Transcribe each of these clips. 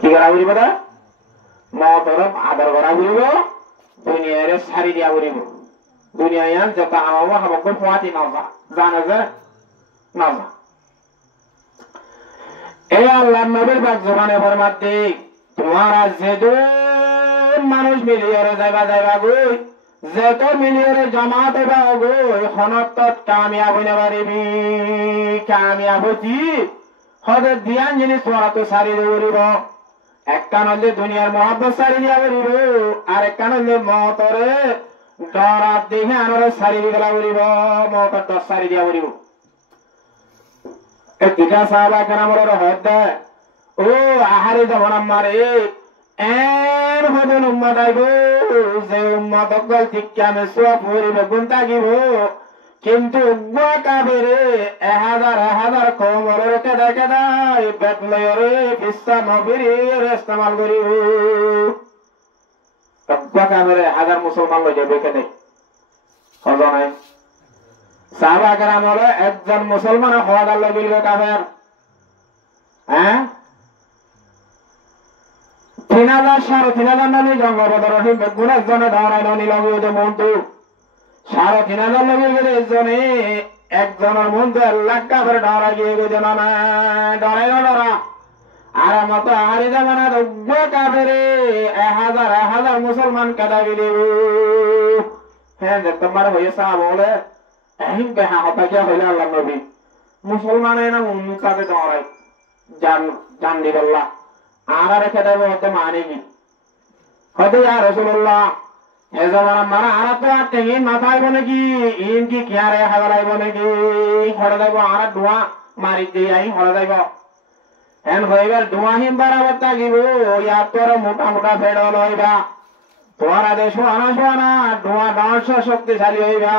কি করা বলিব তা মতরফ আদর করা বলিব দুনিয়ারে সারি দিয়া বলিব দুনিয়ায়ান যত আমাবো হাবক ফোয়াতি নাজা জানা যে নাজা এই আল্লাহর নবীর পাক জবানে ফরমাতে তোমারা যেদিন মানুষ মিলিয়রে যাইবা গই যেত মিলিয়রে জমাত হইবা গই হনতত কামিয়াব হইতে পারিবি কামিয়াব হতি হদের দিয়ান জিনিস তোরা তো সারি দেব এক কান হলে দুনিয়ার মহাব্বত সারি দিয়া বলিব আর এক কান হলে মতরে ডরাত দেখে আনারে সারি দিলা বলিব মতর ডর সারি দিয়া বলিব এতিকা সাহাবা কেরামর হদ ও আহারে যখন আমার এর হবেন উম্মত আইব যে উম্মত অকল ঠিক আমি সব পরিবে গুণ থাকিব কিন্তু কাবেরে 1000 কমরের কেদা কেদাই বেতলয়রে ফিসা নবীর ইস্তেমাল করিব কাবেরে 1000 মুসলমান লই যাবে কেনে হজনাই সাহাবা কেরামর একজন মুসলমান হওয়া গেল বিলবে কাবের হ্যাঁ 3000 নবী জঙ্গবদর রহিম বেগুন একজনে ধরাই ননি লগে মন্তু 3000 নবী গেলে একজনের মন্তু 1 লাখ কাবের ধরা গিয়ে গেছে না ডরাই না ডরা আর মত হারি যাবে না কাবেরে 1000 মুসলমান কাদা গেলে হ্যাঁ তোমার হয়েছে বলে এহিম বেহা হতা কিয়া হইলে আল্লাহ নবী মুসলমানে না উন্নতাকে ডরাই জান দিবল্লাহ আর খেতে হতে মানে কি হতে ইয়া রাসূলুল্লাহ এ জামানা মারা আর তো আতে ইন মাথাইব নাকি ইন কি কিয়ারে হাওলাইব নাকি হড়া যাইব আর ধোয়া মারি দেই আই হড়া যাইব এন হইবার ধোয়া হিম বরাবর থাকিব ইয়া তোর মোটা মোটা ফেড় লইবা তোমার আদেশ আনা ধোয়া ডাঁশ শক্তিশালী হইবা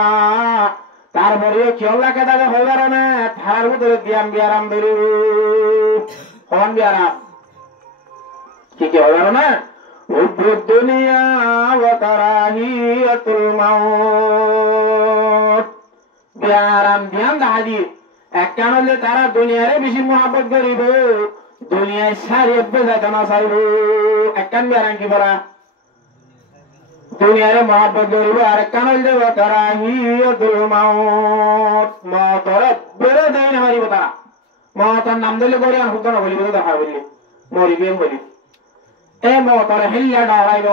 তারপরে খেলা কেদাকে হইবার না থার ভিতরে দিয়াম বিয়ারাম ধরিব হন বিয়ারাম কি হইবার না উদ্ভুত দুনিয়া ওয়া কারাহিয়াতুল মাউত বিয়ারাম দিয়াম দাদি এক কারণে তারা দুনিয়ারে বেশি মহব্বত করিব দুনিয়ায় সারি বেজাতে না চাইব এক কান বিয়ারাম কি বলা দুনিয়ারে মহব্বত করিব আর এক কান হইলে ওয়া কারাহিয়াতুল মাউত মতরে বেরে দেই না মারিব তারা মতর নাম দিলে করি আর হুকনা বলিব দেখা বলি মরিবে বলি এ মতরে হিল্লা ডরাইব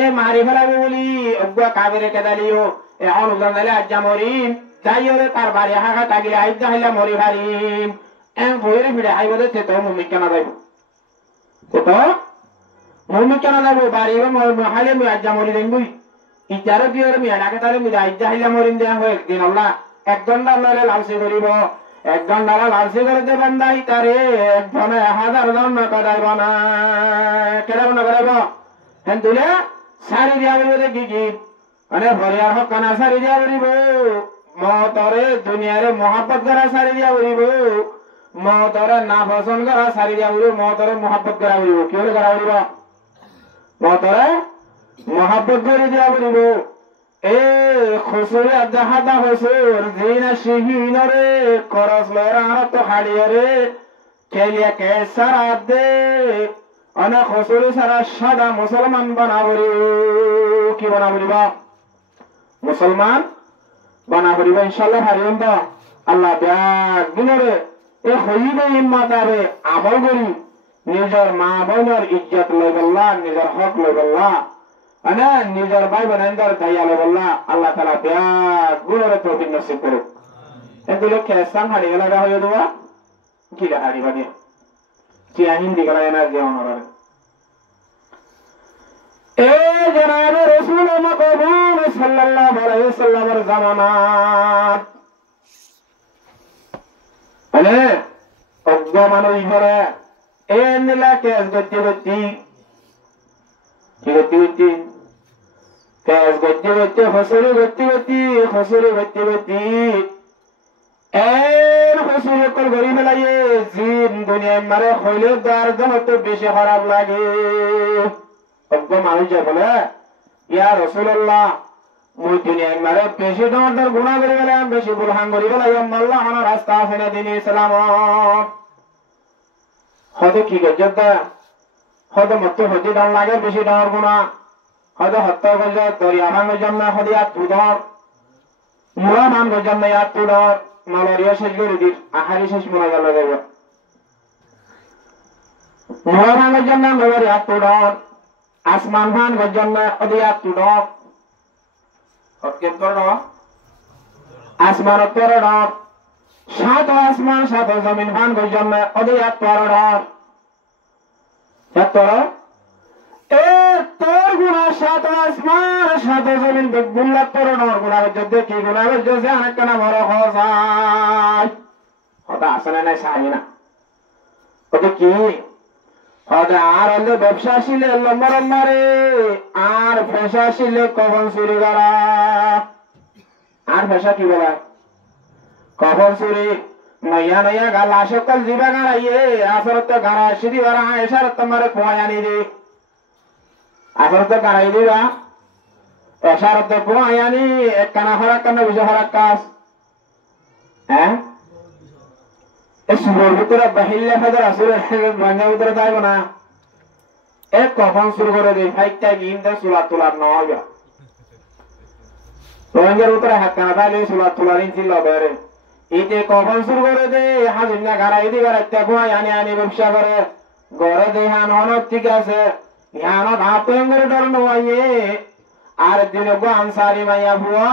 এ মারি ফেলাইব বলি অজ্ঞা কাবেরে কেদালিও এ অনুদান দিলে আজ্জা মরিম যাইরে তার বাড়ি হাঁকা তাগিলে আজ্জা হইলা মরি ভারিম এম ভইরে ফিরে আইব দে তো মুমিক কেনা যাইব তো মুমিক কেনা যাইব বাড়ি হাইলে মুই আজ্জা মরি দেন বুই ইজারে বিয়ের মিয়া ডাকে তারে মুই আজ্জা হইলা মরিম দেয়া হয় একদিন আল্লাহ 1 ঘন্টা লরে লালসি করিব 1 ঘন্টা লালসি করে দেবেন নাই তারে একজনে 1000 জন না করাইব না কেন না করাইব হেন তুলে সারি দিয়া বলিব দেখি কি মানে ভরিয়ার হক কানা সারি দিয়া বলিব মতরে দুনিয়ারে মহব্বত করা সারি দিয়া বলিব মতরে না পছন্দ করা সারি দিয়া বলিব মতরে মহব্বত করা বলিব কি হলে করা বলিব মতরে মহব্বত করে দিয়া বলিব এ খুসুরে আদাহাদা হসুর জিনা শিহিনরে করস লরা তো হাড়িয়ারে কেলিয়া কেসার আদে অনে খুসুরে সারা সাদা মুসলমান বানাবরি কি বানাবরিবা মুসলমান বানাবরিবা ইনশাআল্লাহ হারিয়ম তো আল্লাহ ব্যাগ দিনরে এ হইবে ইম্মাতারে আমল করি নিজের মা বোনের ইজ্জত লইবল্লাহ নিজের হক লইবল্লাহ আনা নিজের ভাই বোনদের দয়া লইবল্লাহ আল্লাহ তাআলা ব্যাগ গুণরে তৌফিক নসিব করুক এগুলো কেসান হারিয়ে লাগা হয়ে দেওয়া কি হারিবা নি কি হিন্দি গলা এনা জীবন হবে এ জনাব রাসূল মাকবুল সাল্লাল্লাহু আলাইহি ওয়াসাল্লামের জামানাত আলে অজ্ঞ মানুষ ঘরে এ নিলা কেস গতি কি গতি কেস গতি হসুরি গতি এর হসুরি কল গরি মেলাইয়ে জিন দুনিয়ায় মারে হইলে দার জনত বেশি খারাপ লাগে অজ্ঞ মানুষ যে বলে ইয়া রাসূলুল্লাহ মুই দুনিয়ায় মারে বেশি দর গুনাহ করে গেলাম বেশি বুলহান করি গেলাম আল্লাহ আমার রাস্তা আছে না দিন ইসলাম হতে কি গজ্জা হয়তো মতো হতে ডর লাগে বেশি ডর গুণা হয়তো হত্যা করলে দরিয়া ভাঙের জন্য হতে আর তুদর মুলা ভাঙের জন্য আর তুদর নলরিয়া শেষ করে দির আহারি শেষ মনে গেল যাবে মুলা ভাঙের জন্য নলরি আর তুদর আসমান ভাঙের জন্য হতে আর তুদর কেন করো আসমান তোর ডর সাত আসমান সাত জমিন ভাঙের জন্য হতে আর তোর ডর তোর গুণা সাত আসমান সাত জমিন গুল্লা তোর নর গুণা যদি কি গুণা যদি অনেক কেনা বড় হয় হতা আসলে নাই সাহায্য না ওটা কি হতে আর হলে ব্যবসা আসিলে লম্বর মারে আর ফেসা আসিলে কখন চুরি করা আর ফেসা কি বলা কখন চুরি নয়া নয়া গালা সকল জিবা গাড়াইয়ে আসরত গাড়া সিঁড়ি বাড়া এসার তোমার কুয়ায় আনি দে আসরত গাড়াই দিবা এসারত কুয়ায় আনি এক কানা হরাক কানা বিশে হরাক কাজ হ্যাঁ এই সুরের ভিতরে বাহিল্লা ফেদার আসুরের ভাঙ্গা ভিতরে যাইব না এক কখন শুরু করে দিই ফাইটটা গিনতে চুলার তোলার নয় রোহিঙ্গার ভিতরে হাত কানা তাইলে চুলার তোলার ইঞ্চি লবেরে ইতে কখন শুরু করে দে হাজিনা গাড়াই দিবে রাত্তা কুয়ায় আনি আনি ব্যবসা করে গড়ে দে হান হনত ঠিক আছে ইহানত হাতেন করে ডর নয় আর দিন গো আনসারি মাইয়া ভুয়া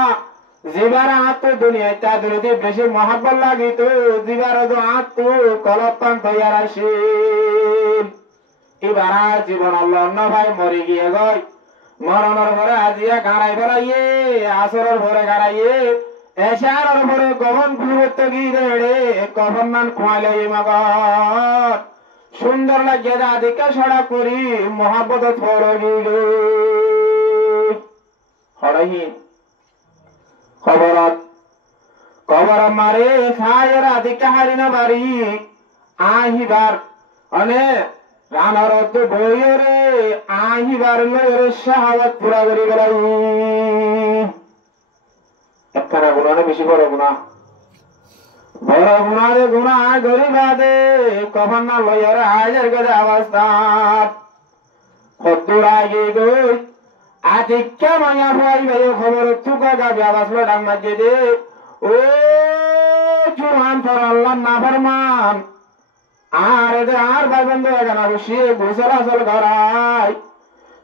জিবার হাত দুনিয়া তা যদি বেশি মহাব্বত লাগিত জিবার হাত কলপান তৈয়ার আসিল এবার জীবন অন্য ভাই মরি গিয়ে গই মরণের পরে আজিয়া গাড়াই বেড়াইয়ে আসরের পরে গাড়াইয়ে এসার পরে গভন ঘুরতে গিয়ে রে কখন মান খোয়াইলে মগর সুন্দর লাগে দাদিকে সড়া করি মহাব্বত ফরগিল হরহীন খবরত খবর মারে খায়ের আদিকে হারিনা বাড়ি আহিবার অনে রানার বইরে আহিবার মেয়ের শাহাওয়াত পুরা করি বেড়াই একখানা গুণা না বেশি বড় গুণা বড় গুণারে গুণা গরিবাদে কখন না লইয়ারে হাজার গজে অবস্থা কদ্দুর আগে গই আদিক্যা মাইয়া ভাই ভাই খবর তুকা গাবি আওয়াজ লো ডাং মাঝে দে ও জুহান ফর আল্লাহ না ফরমান আর এদের আর ভাই বন্ধু এখানে বসিয়ে গোসল আসল ঘরাই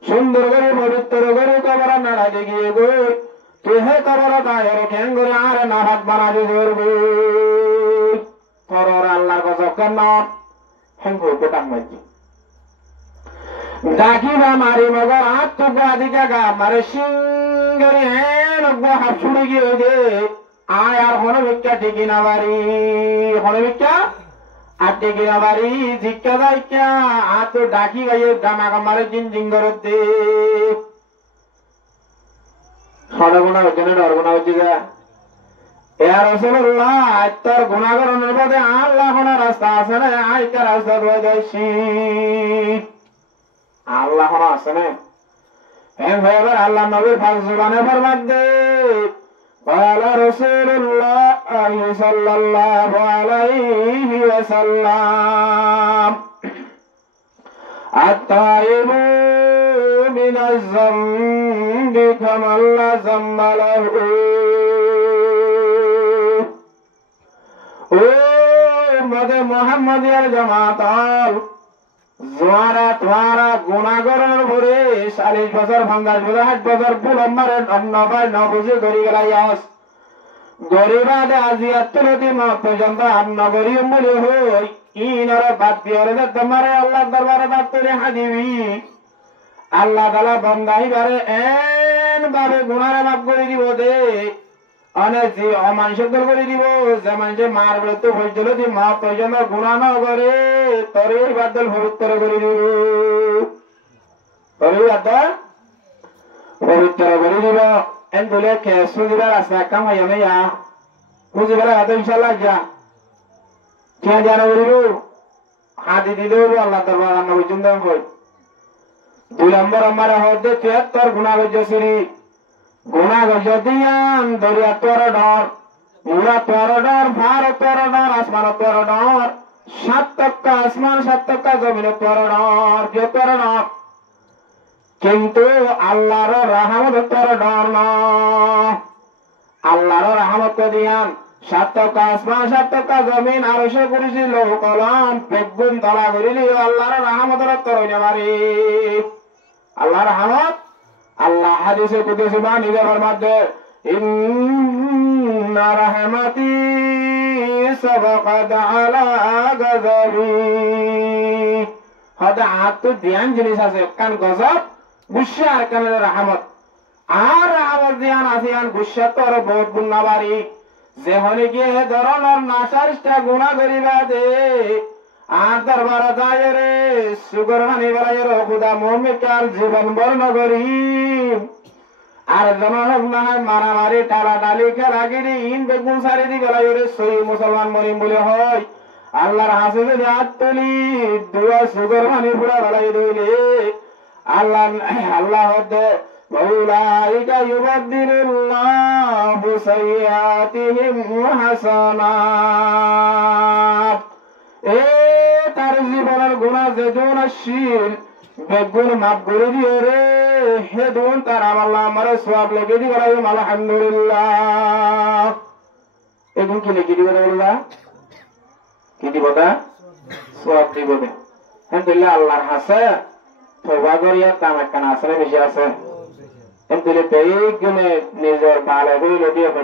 সুন্দর করে পবিত্র করে কবর নাড়াতে গিয়ে গই তুই হে কবর তাহের খ্যাং করে আর না হাত বানাবি ধরবি তোর আল্লাহর গজব কেন হ্যাং করবো ডাং মাঝে ডাকিবা মারি মগর হাত টুকু আদিকা গা মারে সিংহরি হ্যাঁ হাত ছুড়ে গিয়ে দে আয় আর হন ভিক্ষা টিকি না বাড়ি হন ভিক্ষা আর টিকি না বাড়ি ধিক্ষা দাইকা আর তো ডাকি গাইয়ে ডামাকা মারে জিন জিঙ্গর দে সড়গুনা হচ্ছে না ডরগুনা হচ্ছে গা এর রসুল্লাহ তোর গুণাগরণের পথে আল্লাহ রাস্তা আছে না আইকা রাস্তা ধরে যাইছি আল্লাহ আছে না এবার আল্লাহ নবীর ফাঁস জুবানে ফরমাত দে قال رسول الله صلى الله عليه وسلم التائب من الذنب كمن لا ذنب له ও মদে মুহাম্মাদিয়ার জামাতাল জোয়ারা তোয়ারা গুণাগরের ভরে 40 বছর 50 বছর 60 বছর বুলম্বারে অন্য ভাই ন বুঝে ধরি গেলাইয়াস গরিবাদে আজিয়াত তুলতি মত পর্যন্ত অন্ন গরিব বলে হই ইনর বাদ দিয়রে তোমারে আল্লাহ দরবারে বাদ করে হাদিবি আল্লাহ তাআলা বান্দাই বারে এন ভাবে গুনারে মাফ করে দিব দে অনেক অমানুষের করে দিব যে মানুষে মার বলে তো হয়েছিল যে মা পর্যন্ত গুণা না করে তরে বাদল পবিত্র করে দিব তরে বাদল পবিত্র করে দিব এন বলে খেসু দিবার রাস্তা কাম হইয়া মেয়া বুঝিবার হাতে ইনশাল্লাহ যা কে জানা করিব হাতি দিলেও আল্লাহ দরবার রান্না পর্যন্ত হই 2 নম্বর আমার হতে 73 গুণা গজসিরি গুণা গজদিয়ান দরিয়া তোর ডর মুরা তোর ডর ভার তোর ডর আসমান তোর ডর 7 তক্কা আসমান 7 তক্কা জমিনে পরণর কে পরণর কিন্তু আল্লাহর রহমত পরণর না আল্লাহর রহমত দিয়ান 7 তক্কা আসমান 7 তক্কা জমিন আরশে কুরসি লৌহ কলম বেগুন তলা করিলি আল্লাহর রহমতের তরইনে মারি আল্লাহর রহমত আল্লাহ হাদিসে কুদসি বা নিজের মধ্যে ইন্না রাহমাতি সাবাকাত আলা গাযাবি হদা আত ধ্যান জিনিস আছে কান গজব গুসা আর কানের রহমত আর রহমত ধ্যান আসিয়ান গুসা তোর বহুত গুণ না বাড়ি যে হলে গিয়ে ধরনের নাশারিষ্টা গুণা করিবা দে আর দরবার যায় রে সুগর হানি বেলায় খুদা মোহাম্মদ জীবন বর্ণ করি আর জনক না হয় মারামারি টালাটালি খেলাগিরি ইন বেগুন সারি দি বেলায় রে সই মুসলমান মরিম বলে হয় আল্লাহর হাসে যদি হাত তুলি দুয়া সুগর হানি পুরা বেলায় দিলে আল্লাহ আল্লাহ দে মাওলাইকা ইউবাদদিলুল্লাহু সাইয়্যাতিহিম হাসানাত এ তার জীবনের গুনাহ যে জনশীল বেগুন মাফ করে দিও রে হে দুন তার আল্লাহ আমারে সওয়াব লেগে দিও আলহামদুলিল্লাহ এগুন কি লেগে দিও আল্লাহ কি দিব তা সওয়াব দিব দে আলহামদুলিল্লাহ আল্লাহর হাসে তওবা করিয়া কাম একখানা আছে বেশি আছে এমনি নিজের ভালো হইল দিয়ে